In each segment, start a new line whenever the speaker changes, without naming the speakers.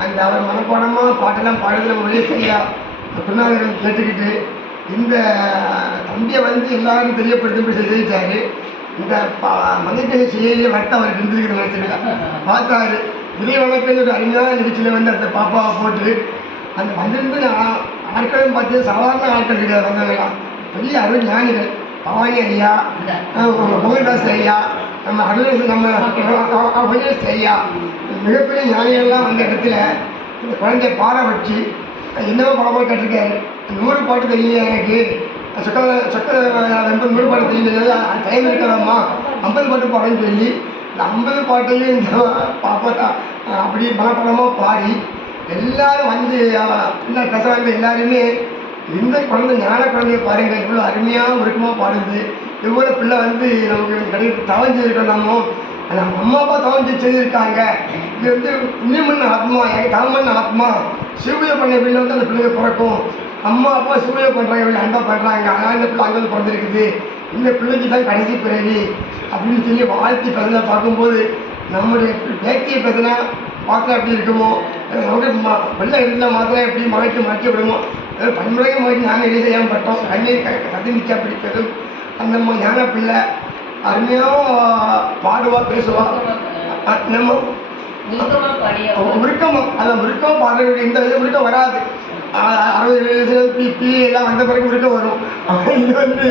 அந்த அவர் மனப்பாடமாக பாட்டெல்லாம் பாடுகிற மொழியை சரியா குருநாதர் கேட்டுக்கிட்டு இந்த தம்பியை வந்து எல்லாரும் தெரியப்படுத்தும்படி செஞ்சுட்டாரு இந்த மதிப்பெண் செய்ய வரத்த அவருக்கு இருந்திருக்கிற மனசில் பார்த்தாரு இதே வழக்கில் ஒரு அருமையான நிகழ்ச்சியில் வந்து அந்த பாப்பாவை போட்டு அந்த வந்திருந்து நான் ஆட்களும் பார்த்து சாதாரண ஆட்கள் கிடையாது வந்தவங்களாம் பெரிய அருள் ஞானிகள் பவானி ஐயா மோகன்தாஸ் ஐயா நம்ம அருள் நம்ம ஐயா மிகப்பெரிய ஞானிகள்லாம் வந்த இடத்துல இந்த குழந்தைய பாட வச்சு என்னவோ படமாக கேட்டிருக்காரு. நூறு பாட்டு தெரியல எனக்கு? சொக்க சொக்க எண்பது நூறு பாட்டு தெரியல. டைம் இருக்காதம்மா ஐம்பது பாட்டு பாடன்னு சொல்லி இந்த ஐம்பது பாட்டையும் இந்த பாப்பா அப்படி மனப்படமாக பாடி எல்லாரும் வந்து பிள்ளை கச வந்து எல்லாருமே இந்த குழந்தை ஞான குழந்தைய பாருங்க. இவ்வளோ அருமையாக உருக்கமாக பாடுது. இவ்வளோ பிள்ளை வந்து நமக்கு கிடையாது தவஞ்சிருக்கோம் நம்ம. நம்ம அம்மா அப்பா தவஞ்சு செஞ்சுருக்காங்க செய்திருக்காங்க இது வந்து புண்ணியம் ஆத்மா எங்கள் தாமண் ஆத்மா. சிவபூஜை பண்ண வீட்டில் வந்து அந்த பிள்ளைங்க பிறக்கும். அம்மா அப்பா சிவபூஜை பண்ணுறாங்க வீட்டில் அன்பா பண்ணுறாங்க ஆனால் இந்த பிள்ளை அங்கே வந்து பிறந்திருக்குது. இந்த பிள்ளைக்கு தான் கடைசி பிறவி அப்படின்னு சொல்லி வாழ்த்தி பேசுனா பார்க்கும்போது நம்முடைய பேத்தியை பேசுனா பார்த்தா எப்படி இருக்குமோ? நமக்கு ம பிள்ளை இருந்தால் மாத்திரம் எப்படி மகிழ்ச்சி மறைக்க விடுமோ? அஹ் பன்முறையை மகிழ்ச்சி நாங்கள் எது செய்யாமல் பட்டோம்? கண்ணீர் க கதை நிச்சா பிடிப்பதும் அந்த ஞான பிள்ளை அருமையாக பாடுவா பேசுவா. நம்ம முருக்கம் அந்த முருக்கம் பாடுறதுக்கு இந்த இது முருக்கம் வராது. அறுபது வயசு பிபி எல்லாம் வந்த பிறகு முருக்கம் வரும். இது வந்து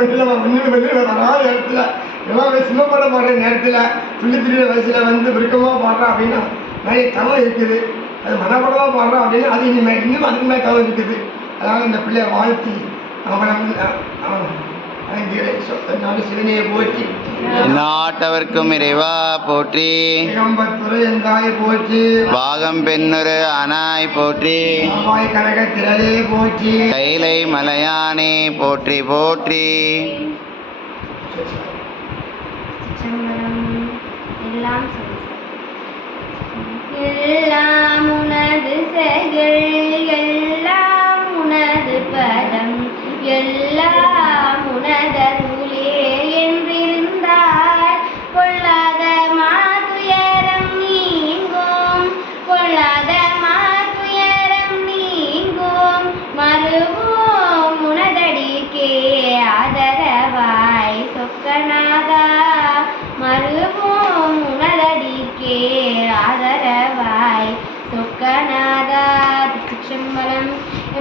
வந்து நம்ம ஒன்றும் வந்து வராத இடத்துல எல்லாம் சின்ன பாட பாடுற நேரத்தில் புள்ளி திரிய வயசில் வந்து முருக்கமாக பாடுறோம் அப்படின்னா நிறைய தவம் இருக்குது. அது மனப்படமாக பாடுறோம் அப்படின்னா அது இனிமேல் இன்னும் அதுக்கு மேலே இருக்குது. அதனால் இந்த பிள்ளைய வாழ்த்தி அவனை
நாட்டவர்க்கும் இறைவா போற்றி.
போற்றி
பாகம் பெண்ணுரு அனாய் போற்றி.
அம்மாய் போற்றி
கைலை மலையானே போற்றி போற்றி.
எல்லாம் உனது செயல் எல்லாம் உனது பதம் எல்லாம்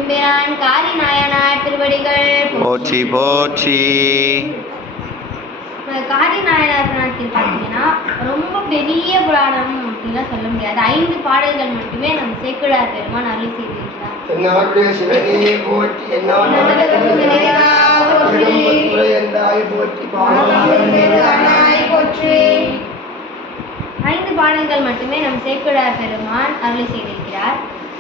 எம்பிரான் காரி நாயனார் திருவடிகள்.
போற்றி போற்றி.
காரி நாயனார் புராணத்தில் பார்த்தீங்கன்னா ரொம்ப பெரிய புராணம் அப்படின்லாம் சொல்ல முடியாது. ஐந்து பாடல்கள் மட்டுமே நம்ம சேக்கிழார் பெருமான் அருள் செய்திருக்கிறார். ஐந்து பாடல்கள் மட்டுமே நம் சேக்கிழார் பெருமான் அருள் செய்திருக்கிறார்.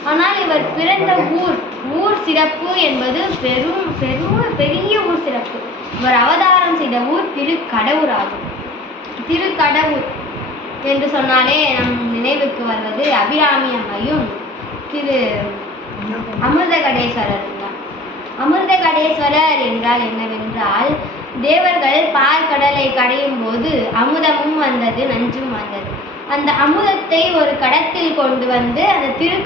ஆனால் இவர் பிறந்த ஊர் ஊர் சிறப்பு என்பது பெரும் பெரும் பெரிய ஊர் சிறப்பு. இவர் அவதாரம் செய்த ஊர் திருக்கடவுர் ஆகும். திருக்கடவுர் என்று சொன்னாலே நம் நினைவுக்கு வருவது அபிராமி அம்மையும் திரு அமிர்தகடேஸ்வரர் தான். அமிர்தகடேஸ்வரர் என்றால் என்னவென்றால் தேவர்கள் பார்க்கடலை கடையும் போது அமுதமும் வந்தது நஞ்சும் வந்தது. அந்த அமுதத்தை ஒரு கடத்தில் கொண்டு வந்து அந்த வைத்தனர்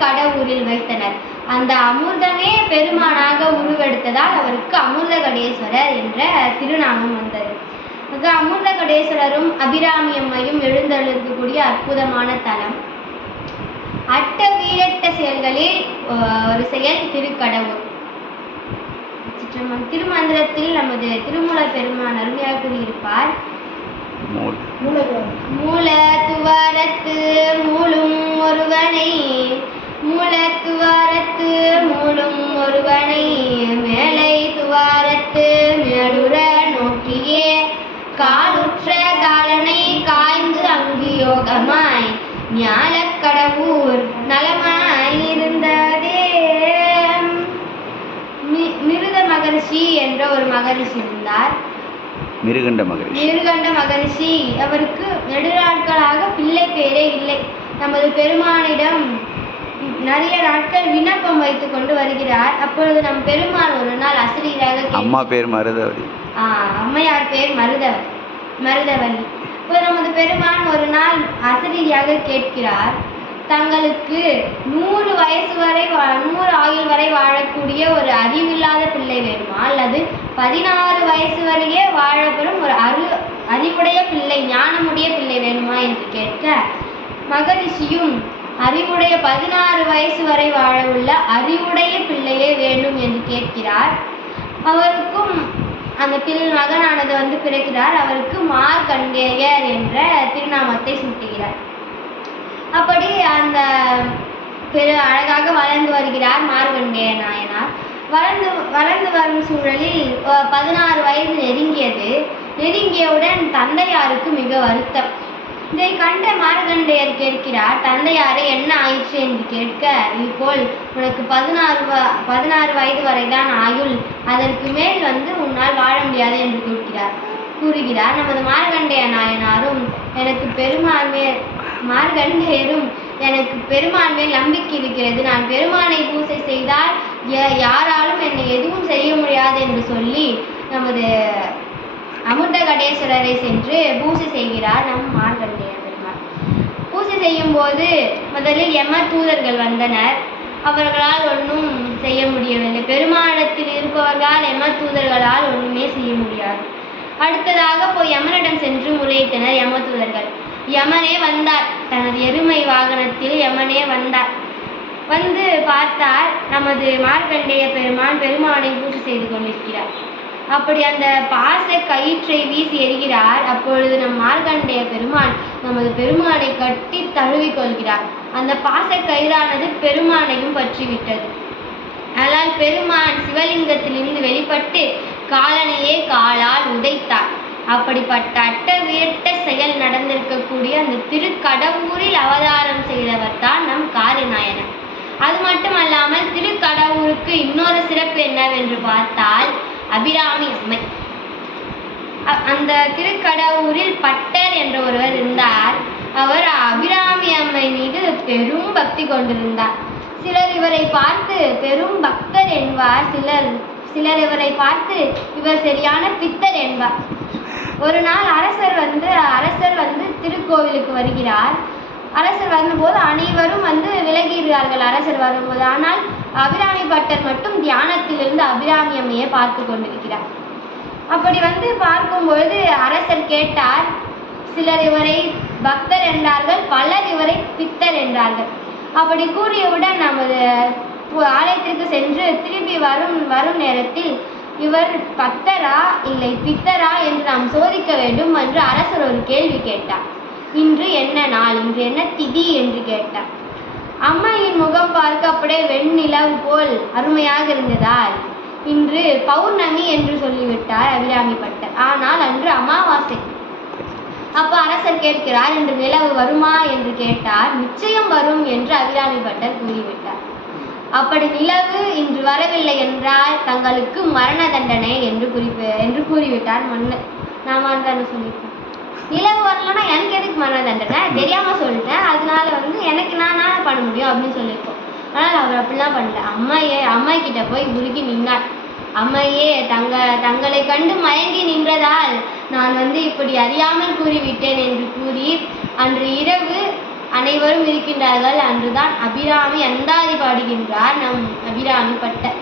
அந்த அமிர்தமே பெருமானாக உருவெடுத்ததால் அவருக்கு அமிர்தகடேஸ்வரர் என்ற திருநாமம் வந்தது. ஆக அமிர்தகடேஸ்வரரும் அபிராமி அம்மையும் எழுந்தருளக்கூடிய அற்புதமான தலம். அட்ட வீரட்ட செயல்களில் ஒரு செயல் சிற்றம்பலம். திருமந்திரத்தில் நமது திருமூலர் பெருமான் அருமையாக கூறியிருப்பார். மூல. துவாரத்து மூலும் ஒருவனை மூல துவாரத்து மூலும் ஒருவனை மேலை துவாரத்து மேலுற நோக்கியே. காலுற்ற காலனை காய்ந்து அங்கு யோகமாய். ஞாலக்கடவுர் நலமாயிருந்ததே. மிருத மகரிஷி என்ற ஒரு மகரிஷி இருந்தார்.
மிருகண்ட மகரிஷி.
நீர்கண்ட மகரிஷி அவருக்கு நெடுநாட்களாக பிள்ளை பேரே இல்லை. நமது பெருமானிடம் நிறைய நாட்கள் விண்ணப்பம் வைத்துக் கொண்டு வருகிறார். அப்பொழுது நம் பெருமான் ஒரு நாள் கேட்கிறார்.
அம்மா பேர் மருதவடி.
ஆ, அம்மையார் பேர் மருதவ மருதவல்லி இப்போ நமது பெருமான் ஒரு நாள் அசரீரியாக கேட்கிறார். தங்களுக்கு நூறு வயசு வரை நூறு ஆயுள் வரை வாழக்கூடிய ஒரு அறிவில்லாத பிள்ளை வேணுமா? அல்லது பதினாறு வயசு வரையே வாழப்பெறும் ஒரு அறி அறிவுடைய பிள்ளை ஞானமுடைய பிள்ளை வேணுமா என்று கேட்க மகரிஷியும் அறிவுடைய பதினாறு வயசு வரை வாழ உள்ள அறிவுடைய பிள்ளையே வேண்டும் என்று கேட்கிறார். அவருக்கும் அந்த பிள் மகனானது வந்து பிறக்கிறார். அவருக்கு மார்கண்டேயர் என்ற திருநாமத்தை சூட்டுகிறார். அப்படி அந்த பெரு அழகாக வளர்ந்து வருகிறார் மார்கண்டேய நாயனார். வளர்ந்து வளர்ந்து வரும் சூழலில் பதினாறு வயது நெருங்கியது. நெருங்கியவுடன் தந்தையாருக்கு மிக வருத்தம். இதை கண்ட மார்கண்டேயர் கேட்கிறார் தந்தையாரே என்ன ஆயிற்று என்று கேட்க இப்போல் உனக்கு பதினாறு பதினாறு வயது வரைதான் ஆயுள். அதற்கு மேல் வந்து உன்னால் வாழ முடியாது என்று கூறுகிறார். கூறுகிறார் நமது மார்கண்டைய நாயனாரும் எனக்கு பெருமான்மே மார்கண்டேயரும் எனக்கு பெருமான் மேல் நம்பிக்கை இருக்கிறது. நான் பெருமானை பூசை செய்தால் யாராலும் என்னை எதுவும் செய்ய முடியாது என்று சொல்லி நமது அமிர்தகடேஸ்வரரை சென்று பூஜை செய்கிறார் நம் மார்கண்டேய பெருமாள். பூஜை செய்யும் போது முதலில் யம தூதர்கள் வந்தனர். அவர்களால் ஒன்றும் செய்ய முடியவில்லை. பெருமாடத்தில் இருப்பவர்களால் யம தூதர்களால் ஒன்றுமே செய்ய முடியாது. அடுத்ததாக போய் யமனிடம் சென்று முறையிட்டனர் யம தூதர்கள். யமனே வந்தார். தனது எருமை வாகனத்தில் யமனே வந்தார். வந்து பார்த்தார். நமது மார்க்கண்டேய பெருமான் பெருமானை பூஜை செய்து கொண்டிருக்கிறார். அப்படி அந்த பாச கயிற்றை வீசி எறிகிறார் அப்பொழுது நம் மார்க்கண்டேய பெருமான் நமது பெருமானை கட்டி தழுவிக் கொள்கிறார். அந்த பாச கயிறானது பெருமானையும் பற்றிவிட்டது. ஆனால் பெருமான் சிவலிங்கத்திலிருந்து வெளிப்பட்டு காலனையே காலால் உதைத்தார். அப்படிப்பட்ட அட்டவியட்ட செயல் நடந்திருக்கக்கூடிய அந்த திருக்கடவுரில் அவதாரம் செய்தவர் தான் நம் காரிநாயனர் அது மட்டுமல்லாமல் திருக்கடவுருக்கு இன்னொரு சிறப்பு என்னவென்று பார்த்தால் அபிராமி அம்மை. அந்த திருக்கடவுரில் பட்டர் என்ற ஒருவர் இருந்தார். அவர் அபிராமி அம்மை மீது பெரும் பக்தி கொண்டிருந்தார். சிலர் இவரை பார்த்து பெரும் பக்தர் என்பார். சிலர் சிலர் இவரை பார்த்து இவர் சரியான பித்தர் என்பார். ஒரு நாள் அரசர் வந்து அரசர் வந்து திருக்கோவிலுக்கு வருகிறார். அரசர் வரும்போது அனைவரும் வந்து விலகிறார்கள் அரசர் வரும்போது ஆனால் அபிராமி பட்டர் மட்டும் தியானத்திலிருந்து அபிராமி அம்மையை பார்த்து கொண்டிருக்கிறார். அப்படி வந்து பார்க்கும்பொழுது அரசர் கேட்டார் சிலர் இவரை பக்தர் என்றார்கள் பலர் இவரை பித்தர் என்றார்கள். அப்படி கூறியவுடன் நமது ஆலயத்திற்கு சென்று திரும்பி வரும் வரும் நேரத்தில் இவர் பக்தரா இல்லை பித்தரா என்று நாம் சோதிக்க வேண்டும் என்று அரசர் ஒரு கேள்வி கேட்டார். இன்று என்ன நாள்? இன்று என்ன திதி? என்று கேட்டார். அம்மையின் முகம் பார்க்க அப்படியே வெண்ணிலவு போல் அருமையாக இருந்ததால் இன்று பௌர்ணமி என்று சொல்லிவிட்டார் அபிராமி பட்டர் ஆனால் அன்று அமாவாசை. அப்போ அரசர் கேட்கிறார் இன்று நிலவு வருமா? என்று கேட்டார். நிச்சயம் வரும் என்று அபிராமி பட்டர் கூறிவிட்டார். அப்படி நிலவு இன்று வரவில்லை என்றால் தங்களுக்கு மரண தண்டனை என்று குறிப்பு என்று கூறிவிட்டார் மன்னர். நாம தானே சொல்லியிருக்கோம். நிலவு வரலன்னா எனக்கு எதுக்கு மரண தண்டனை தெரியாம சொல்லிட்டேன். அதனால வந்து எனக்கு நான் பண்ண முடியும் அப்படின்னு சொல்லியிருக்கோம். ஆனால் அவர் அப்படிலாம் பண்ணல. அம்மையே அம்மா கிட்ட போய் உருகி நின்றார். அம்மையே தங்க தங்களை கண்டு மயங்கி நின்றதால் நான் வந்து இப்படி அறியாமல் கூறிவிட்டேன் என்று கூறி அன்று இரவு அனைவரும் இருக்கின்றார்கள். அன்றுதான் அபிராமி அந்தாதி பாடுகின்றார். நம் அபிராமி பட்ட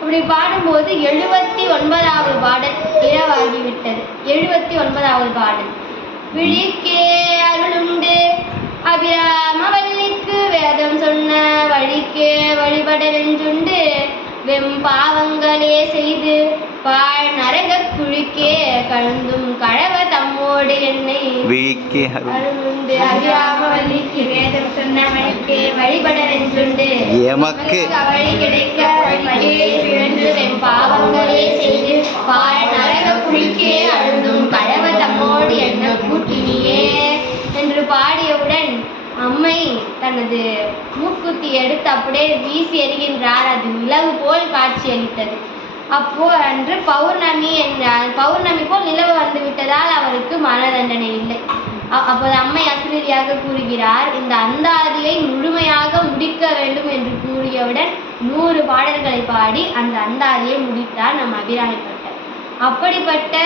அப்படி பாடும்போது எழுபத்தி ஒன்பதாவது பாடல் இரவாகிவிட்டது எழுபத்தி ஒன்பதாவது பாடல். விழிக்கே அருளுண்டு. அபிராமவல்லிக்கு வேதம் சொன்ன வழிக்கே வழிபட நெஞ்சுண்டு வெம்பாவங்களே செய்து பாழ் நரகக் குழிக்கே கழுந்தும் கழவ தம்மோடு என்னை
விழிக்கு அருள்
வேதம் வழிபட நெஞ்சுண்டு
எமக்கு
வழி கிடைக்க வழியே பிறந்து வெம் பாவங்களே செய்து பாழ் நரக குழிக்கே அழுந்தும் கழவ தம்மோடு என்ன கூட்டினியே? என்று பாடியவுடன் அம்மை தனது மூக்குத்தி எடுத்து அப்படியே வீசி எறிகின்றார். அது நிலவு போல் காட்சியளித்தது அப்போ அன்று பௌர்ணமி என்றார் பௌர்ணமி போல் நிலவு வந்து விட்டதால் அவருக்கு மரண தண்டனை இல்லை. அப்போது அம்மை அசிரியாக கூறுகிறார் இந்த அந்தாதியை முழுமையாக முடிக்க வேண்டும் என்று கூறியவுடன் நூறு பாடல்களை பாடி அந்த அந்தாதியை முடித்தார் நம் அபிராமிப்பட்டர். அப்படிப்பட்ட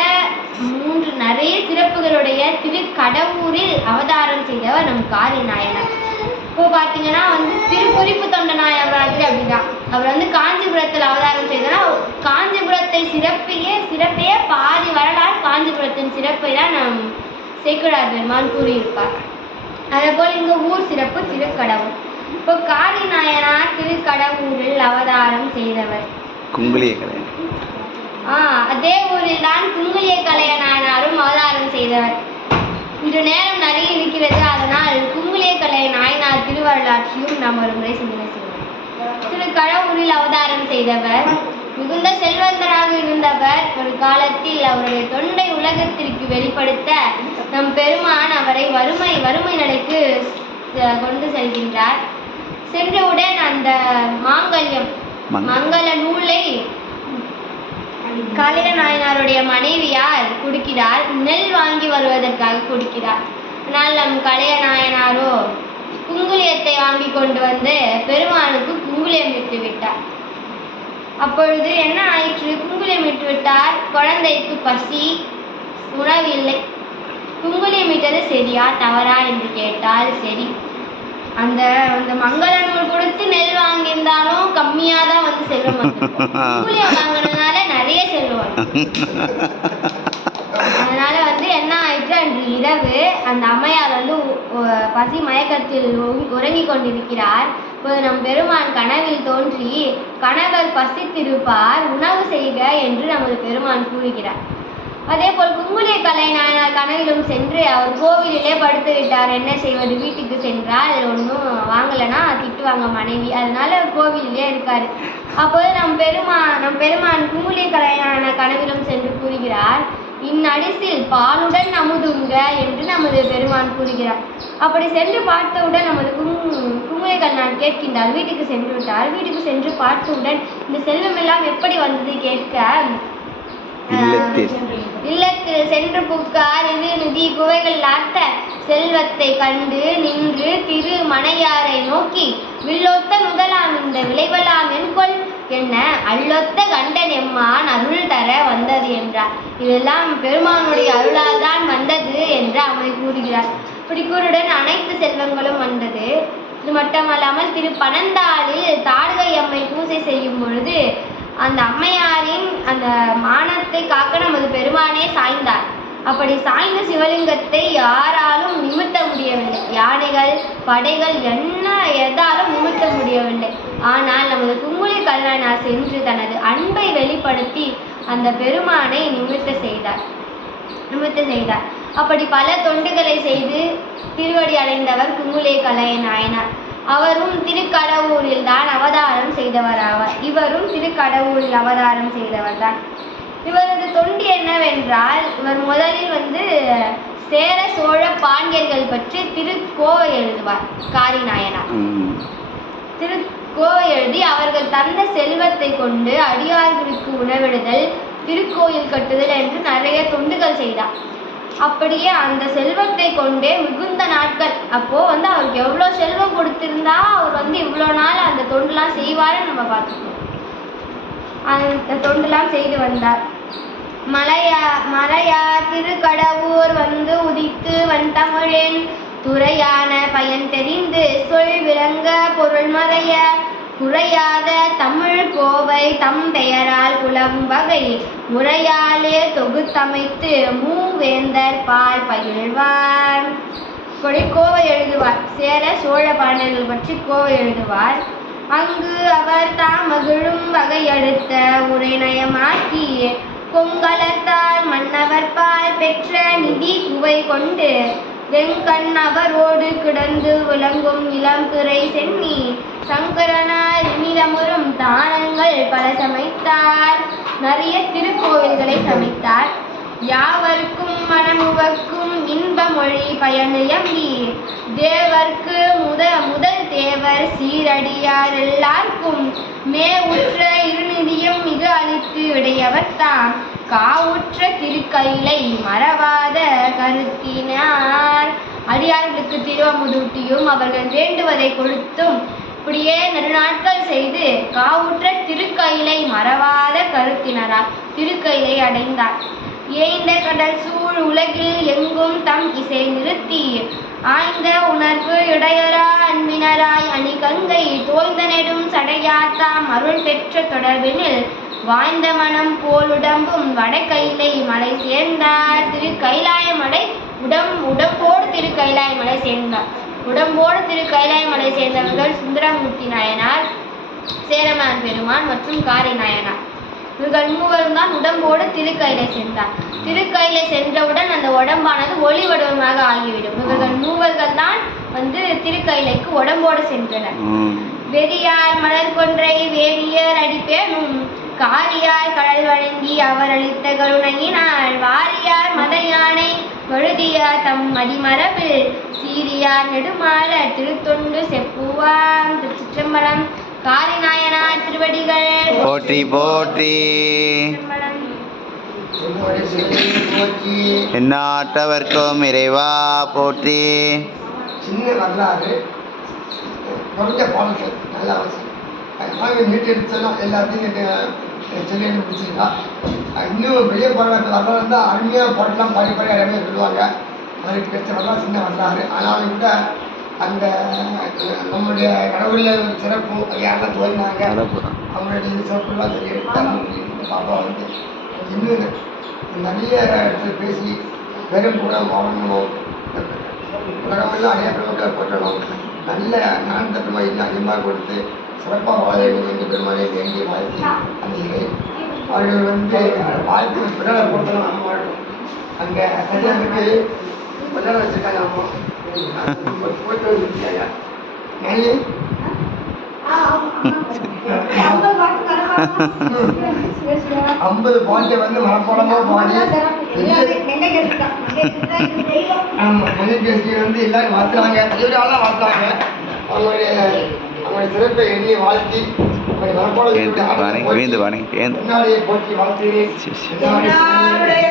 மூன்று நிறைய சிறப்புகளுடைய திருக்கடவுரில் அவதாரம் செய்தவர் நம் காரி நாயனர். இப்போ வந்து அப்படிதான். அவர் வந்து காஞ்சிபுரத்தில் அவதாரம் செய்தனா காஞ்சிபுரத்தை சிறப்பையே சிறப்பையே பாதி வரலாறு காஞ்சிபுரத்தின் சிறப்பை தான் நம் சேக்குழார் பெருமான் கூறியிருப்பார். அதே போல் இங்க ஊர் சிறப்பு திருக்கடவுள் இப்போ காரி நாயனார் திருக்கடவுரில் அவதாரம் செய்தவர்.
குங்குளிய
ஆ அதே ஊரில் தான் குங்குளிய கலைய நாயனாரும் அவதாரம் செய்தவர். இன்று நேரம் நிறைய இருக்கிறது அதனால் குங்குளிய கலைய நாயனார் திருவருளாட்சியும் நாம் ஒரு முறை சிந்தனை செய்வோம். திரு கடவுரில் அவதாரம் செய்தவர் மிகுந்த செல்வந்தராக இருந்தவர் ஒரு காலத்தில் அவருடைய தொண்டை உலகத்திற்கு வெளிப்படுத்த நம் பெருமான் அவரை வறுமை வறுமை நிலைக்கு கொண்டு செல்கின்றார். சென்றவுடன் அந்த மாங்கல்யம்
மங்க-
மங்கள நூலை காளிய நாயனாருடைய மனைவியார் குடிக்கிறார். நெல் வாங்கி வருவதற்காக குடிக்கிறார். ஆனால் நம் கலைய நாயனாரோ குங்குலியத்தை வாங்கி கொண்டு வந்து பெருமானுக்கு குங்குலியம் விட்டு விட்டார். அப்பொழுது என்ன ஆயிற்று? குங்குலியமிட்டு விட்டார் குழந்தைக்கு பசி உணவில்லை குங்குலியமிட்டது சரியா? தவறா? என்று கேட்டால் சரி. அந்த அந்த மங்கள நூல் கொடுத்து நெல் வாங்கியிருந்தாலும் கம்மியாக தான் வந்து செல்வம் வாங்கினதுனால நிறைய செல்வம் வந்திருக்கு. அதனால வந்து என்ன ஆயிற்று அன்று இரவு அந்த அம்மையார் வந்து பசி மயக்கத்தில் உறங்கிக் கொண்டிருக்கிறார். இப்போது நம் பெருமான் கனவில் தோன்றி கணவர் பசித்திருப்பார் உணவு செய்க என்று நமது பெருமான் கூறுகிறார். அதே போல் குங்குளிய கலை நாயனார் கனவிலும் சென்று அவர் கோவிலிலே படுத்து விட்டார். என்ன செய்வது? வீட்டுக்கு சென்றால் ஒன்றும் வாங்கலைன்னா திட்டுவாங்க மனைவி. அதனால கோவிலிலே இருக்காரு. அப்போது நம் பெருமான் நம் பெருமான் குங்குளிய கலை நாயனார் கனவிலும் சென்று கூறுகிறார் இந்நடிசில் பாலுடன் அமுதுங்க என்று நமது பெருமான் கூறுகிறார் அப்படி சென்று பார்த்தவுடன் நமது கும் குங்குலிகள் நான் கேட்கின்றார் வீட்டுக்கு சென்று விட்டார் வீட்டுக்கு சென்று பார்த்தவுடன் இந்த செல்வம் எல்லாம் எப்படி வந்தது கேட்க
இல்லத்தில்.
சென்று புக்கார் இது நிதி குவைகள் ஆர்த்த செல்வத்தை கண்டு நின்று திரு மனையாரை நோக்கி வில்லொத்த முதலாம் இந்த விளைவலாம் என்கொள் என்ன? அள்ளொத்த கண்டன் எம்மான் அருள் தர வந்தது என்றார். இதெல்லாம் பெருமானுடைய அருளால் தான் வந்தது என்று அவை கூறுகிறார். இப்படி கூறுடன் அனைத்து செல்வங்களும் வந்தது. இது மட்டுமல்லாமல் திரு பனந்தாளில் தாடகை அம்மை பூஜை செய்யும் பொழுது அந்த அம்மையாரின் அந்த மானத்தை காக்க நமது பெருமானே சாய்ந்தார். அப்படி சாய்ந்த சிவலிங்கத்தை யாராலும் நிமித்த முடியவில்லை. யானைகள் படைகள் என்ன எதாலும் நிமிர்த்த முடியவில்லை. ஆனால் நமது குங்குளி கல்யாணார் சென்று தனது அன்பை வெளிப்படுத்தி அந்த பெருமானை நிமிர்த்த செய்தார். நிமிர்த்த செய்தார். அப்படி பல தொண்டுகளை செய்து திருவடி அடைந்தவர் குங்குலே கலைய நாயனார் அவரும் திருக்கடவுரில் தான் அவதாரம் செய்தவர் ஆவார். இவரும் திருக்கடவுரில் அவதாரம் செய்தவர் தான். இவரது தொண்டு என்னவென்றால் இவர் முதலில் வந்து சேர சோழ பாண்டியர்கள் பற்றி திருக்கோவை எழுதுவார். காரி நாயனார்
ம்.
எழுதி அவர்கள் தந்த செல்வத்தை கொண்டு அடியார்களுக்கு உணவிடுதல் திருக்கோயில் கட்டுதல் என்று நிறைய தொண்டுகள் செய்தார். அப்படியே அந்த செல்வத்தை கொண்டே மிகுந்த நாட்கள். அப்போது வந்து அவருக்கு எவ்வளோ செல்வம் கொடுத்திருந்தா அவர் வந்து இவ்வளோ நாள் அந்த தொண்டுலாம் செய்வாருன்னு நம்ம பார்த்துக்கணும் அந்த தொண்டுலாம் செய்து வந்தார். மலையா மலையா திருக்கடவுர் வந்து உதித்து வன் தமிழேன் துறையான பயன் தெரிந்து சொல் விளங்க பொருள் மறைய குறையாத தமிழ் கோவை தம் பெயரால் புலம் வகை. முறையாலே தொகுத்தமைத்து மூவேந்தர் பால் பயில்வார். கோவை எழுதுவார். சேர சோழ பாண்டியர்கள் பற்றி கோவை எழுதுவார். அங்கு அவர் தாம் மகிழும் வகையடுத்த உரைநயமாக்கி கொங்கலத்தால் மன்னவர் பால் பெற்ற நிதி குவை கொண்டு தெங்கண் அவரோடு கிடந்து விளங்கும் இளங்குறை சென்னி சங்கரனார் இனிதமுறும் தானங்கள் பல சமைத்தார். நிறைய திருக்கோவில்களை சமைத்தார். யாவர்க்கும் மனமுவக்கும் இன்ப மொழி பயனியம்பி தேவர்க்கு முத முதல் தேவர் சீரடியார் எல்லாருக்கும். மே உற்ற இருநிதியும் மிக அளித்து விடையவர்தான் காவுற்ற திருக்கையிலை மறவாத கருத்தினார். அடியார்களுக்கு திருவமுதூட்டியும் அவர்கள் வேண்டுவதை கொடுத்தும் இப்படியே நெடுநாட்கள் செய்து காவுற்ற திருக்கையிலை மறவாத கருத்தினரால் திருக்கையிலை அடைந்தார். ஏய்ந்த கடல் சூழ் உலகில் எங்கும் தம் இசை நிறுத்தி ஆய்ந்த உணர்வு இடையரா அன்பினராய் அணி கங்கை தோய்ந்த நெடும் சடையாத்தாம் அருள் பெற்ற தொடர்பினில் வாய்ந்த மனம் போலுடம்பும் வட கைலை மலை சேர்ந்தார். திரு கைலாயமலை உடம் உடம்போடு திரு கைலாயமலை சேர்ந்தார். உடம்போடு திரு கைலாயமலை சேர்ந்தவர்கள் சுந்தரமூர்த்தி நாயனார் சேரமான் பெருமான் மற்றும் காரி நாயனார். இவர்கள் மூவரும் தான் உடம்போடு திருக்கையிலை சென்றார் திருக்கையிலை சென்றவுடன் அந்த உடம்பானது ஒளி வடிவமாக ஆகிவிடும். இவர்கள் மூவர்கள் தான் வந்து திருக்கையிலைக்கு உடம்போடு சென்றனர். வெறியார் மலர் கொன்றை வேணியர் அடிப்பேனும் காரியார் கடல் வழங்கி அவர் அளித்த கருணையினால் வாரியார் மத யானை வழுதியார் தம் அடிமரபில் சீரியார் நெடுமாற திருத்தொண்டு செப்புவாம் திருச்சிற்றம்பலம். காரிநாயனார் திருவடிகள்.
போற்றி போற்றி. எந்நாட்டவர்க்கும் இறைவா போற்றி.
சின்ன வரலாறு. குறைஞ்ச பாடல்கள். நல்ல அவசியம் அதுக்காக எல்லாத்தையும் சொல்லி இன்னும் பெரிய பாடல் வரலாறு இருந்தால் அருமையாக பாட்டெல்லாம் பாடி பாடி எல்லாமே சொல்லுவாங்க. அதுக்கு கிடைச்ச வரலாறு சின்ன வரலாறு. ஆனாலும் கூட அந்த நம்முடைய கடவுளில் சிறப்பு யாரெல்லாம் தோறினாங்க. அவங்களுடைய சிறப்புலாம் தெரியும் பாப்பா வந்து இன்னும் நிறைய இடத்துல பேசி வெறும் கூட வாழணும் உலகமெல்லாம் அநேக பெருமக்களை போற்றணும். நல்ல ஞான பெருமாள் இன்னும் அதிகமாக கொடுத்து சிறப்பாக வாழ வேண்டும் என்று பெருமாளை வேண்டி வாழ்த்தி அமைகிறேன் அவர்கள் வந்து வாழ்த்து பிறரை கொடுத்தணும் நம்ம வாழணும் அங்கே கல்யாணத்துக்கு பிள்ளை வச்சுருக்காங்க நல்ல ஐம்பது பாட்டை வந்து மனப்பாடமாக பாடி ஆமாம் மணிபேசி வந்து எல்லாரும் வாழ்த்துறாங்க. ஆளாக வாழ்த்துறாங்க. அவங்களுடைய அவங்களுடைய சிறப்பை எண்ணி வாழ்த்தி மனப்பாடம்
வேந்து வணங்கி வேந்து
போற்றி. எல்லாருடைய